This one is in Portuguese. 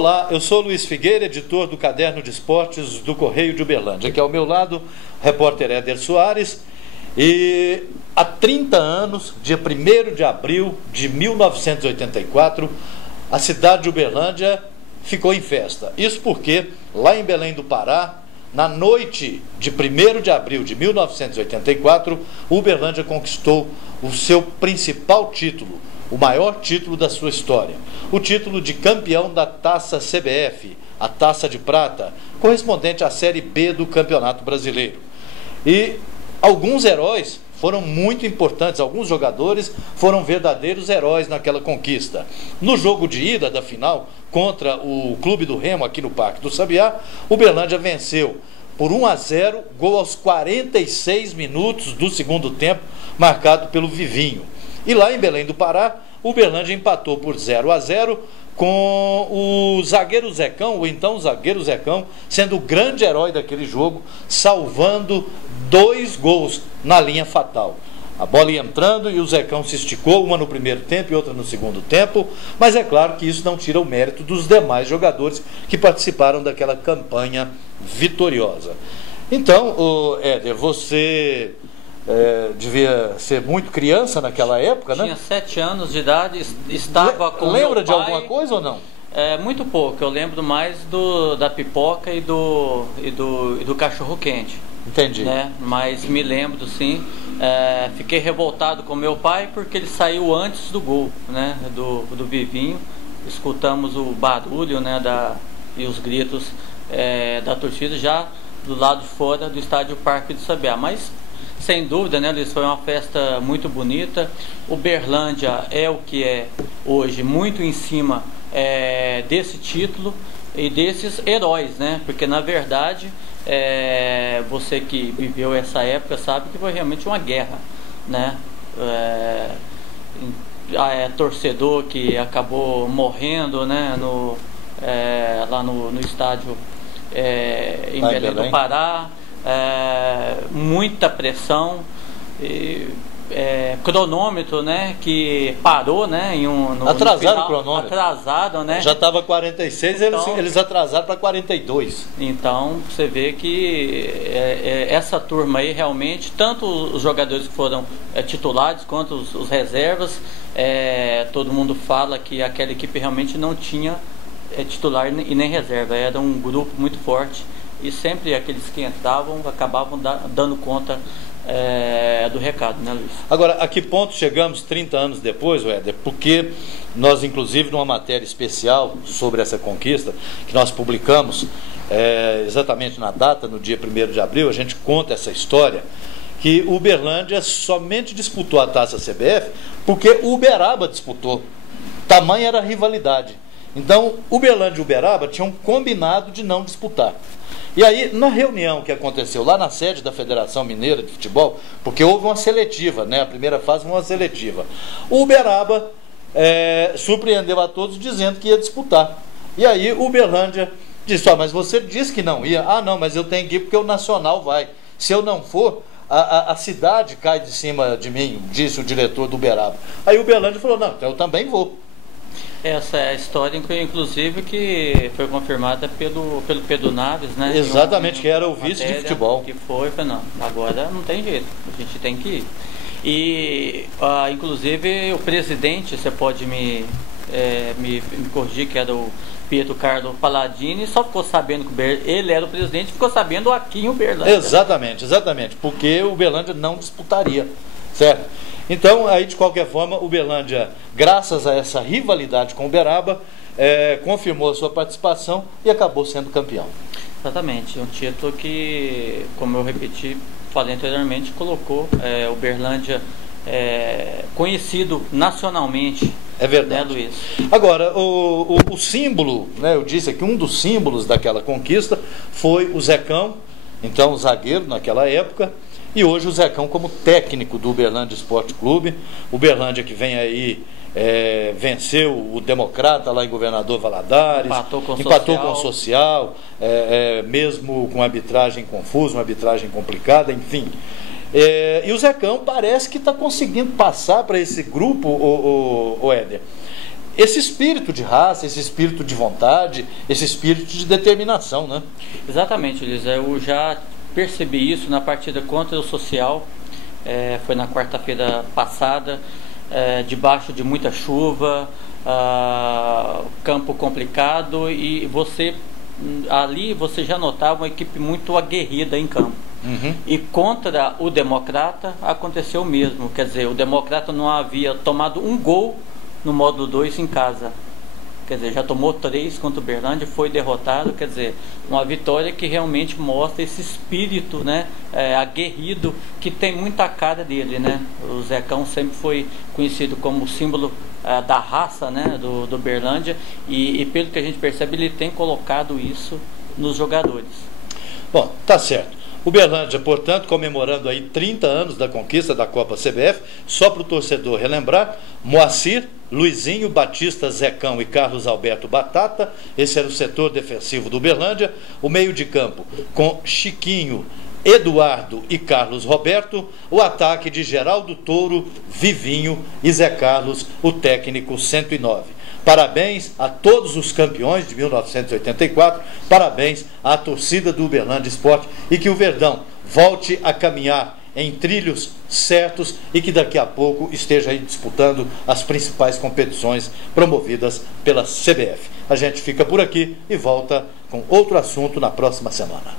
Olá, eu sou Luiz Figueira, editor do Caderno de Esportes do Correio de Uberlândia. Aqui ao meu lado, o repórter Éder Soares. E há 30 anos, dia 1º de abril de 1984, a cidade de Uberlândia ficou em festa. Isso porque, lá em Belém do Pará, na noite de 1º de abril de 1984, Uberlândia conquistou o seu principal título, o maior título da sua história, o título de campeão da Taça CBF, a Taça de Prata, correspondente à Série B do Campeonato Brasileiro. E alguns heróis foram muito importantes, alguns jogadores foram verdadeiros heróis naquela conquista. No jogo de ida da final, contra o Clube do Remo, aqui no Parque do Sabiá, Uberlândia venceu por 1-0, gol aos 46 minutos do segundo tempo, marcado pelo Vivinho. E lá em Belém do Pará, Uberlândia empatou por 0-0 com o zagueiro Zecão, ou então o zagueiro Zecão, sendo o grande herói daquele jogo, salvando 2 gols na linha fatal. A bola ia entrando e o Zecão se esticou, uma no primeiro tempo e outra no segundo tempo, mas é claro que isso não tira o mérito dos demais jogadores que participaram daquela campanha vitoriosa. Então, Éder, você devia ser muito criança naquela época, né? Tinha 7 anos de idade, estava com Lembra meu de pai, alguma coisa ou não? Muito pouco, eu lembro mais da pipoca e do cachorro quente. Entendi. Né? Mas me lembro sim, fiquei revoltado com meu pai porque ele saiu antes do gol, né? do Vivinho. Escutamos o barulho, né? E os gritos da torcida já do lado de fora do estádio Parque do Sabiá. Mas sem dúvida, né, Luiz, foi uma festa muito bonita. Uberlândia é o que é hoje, muito em cima desse título e desses heróis, né? Porque na verdade, você que viveu essa época sabe que foi realmente uma guerra, né? Torcedor que acabou morrendo, né? Lá no estádio em Belém do Pará. Muita pressão, cronômetro, né, que parou, né, atrasaram o cronômetro. Atrasado, né? Já estava 46, então, eles atrasaram para 42. Então você vê que essa turma aí realmente, tanto os jogadores que foram titulares quanto os reservas, todo mundo fala que aquela equipe realmente não tinha titular e nem reserva, era um grupo muito forte. E sempre aqueles que entravam acabavam dando conta do recado, né, Luiz? Agora, a que ponto chegamos 30 anos depois, Éder? Porque nós, inclusive, numa matéria especial sobre essa conquista, que nós publicamos exatamente na data, no dia 1º de abril, a gente conta essa história, que o Uberlândia somente disputou a Taça CBF porque o Uberaba disputou. Tamanha era a rivalidade. Então, Uberlândia e Uberaba tinham combinado de não disputar. E aí, na reunião que aconteceu lá na sede da Federação Mineira de Futebol, porque houve uma seletiva, né? A primeira fase foi uma seletiva. O Uberaba surpreendeu a todos dizendo que ia disputar. E aí o Uberlândia disse, mas você disse que não ia. Ah, não, mas eu tenho que ir porque o Nacional vai. Se eu não for, a cidade cai de cima de mim, disse o diretor do Uberaba. Aí o Uberlândia falou, não, então eu também vou. Essa é a história, inclusive, que foi confirmada pelo Pedro Naves, né? Exatamente, que era o vice de futebol. Que foi, não, agora não tem jeito, a gente tem que ir. E, inclusive, o presidente, você pode me corrigir, que era o Pietro Carlo Palladini, só ficou sabendo que ele era o presidente, ficou sabendo aqui em Uberlândia. Exatamente, porque o Uberlândia não disputaria, certo? Então, aí de qualquer forma, o Uberlândia, graças a essa rivalidade com o Uberaba, confirmou a sua participação e acabou sendo campeão. Exatamente, um título que, como eu falei anteriormente, colocou o Uberlândia conhecido nacionalmente. É verdade. Né, Luiz? Agora, o símbolo, né, eu disse aqui, um dos símbolos daquela conquista foi o Zecão, então o zagueiro naquela época, e hoje o Zecão como técnico do Uberlândia Esporte Clube. Uberlândia que vem aí, venceu o Democrata lá em Governador Valadares, empatou com o Social, mesmo com arbitragem confusa, uma arbitragem complicada, enfim. E o Zecão parece que está conseguindo passar para esse grupo, o Éder, esse espírito de raça, esse espírito de vontade, esse espírito de determinação, né? Exatamente, Elisa. Eu já percebi isso na partida contra o Social. Foi na quarta-feira passada, debaixo de muita chuva, campo complicado, e ali você já notava uma equipe muito aguerrida em campo. Uhum. E contra o Democrata aconteceu o mesmo, quer dizer, o Democrata não havia tomado um gol no módulo 2 em casa, quer dizer, já tomou 3 contra o Uberlândia, foi derrotado, quer dizer, uma vitória que realmente mostra esse espírito, né, aguerrido, que tem muita cara dele, né? O Zecão sempre foi conhecido como símbolo da raça, né, do Uberlândia, e pelo que a gente percebe, ele tem colocado isso nos jogadores. Bom, tá certo. Uberlândia, portanto, comemorando aí 30 anos da conquista da Copa CBF. Só para o torcedor relembrar: Moacir, Luizinho, Batista, Zecão e Carlos Alberto Batata. Esse era o setor defensivo do Uberlândia. O meio de campo com Chiquinho, Eduardo e Carlos Roberto. O ataque de Geraldo Touro, Vivinho e Zé Carlos, o técnico 109. Parabéns a todos os campeões de 1984, parabéns à torcida do Uberlândia Esporte, e que o Verdão volte a caminhar em trilhos certos e que daqui a pouco esteja aí disputando as principais competições promovidas pela CBF. A gente fica por aqui e volta com outro assunto na próxima semana.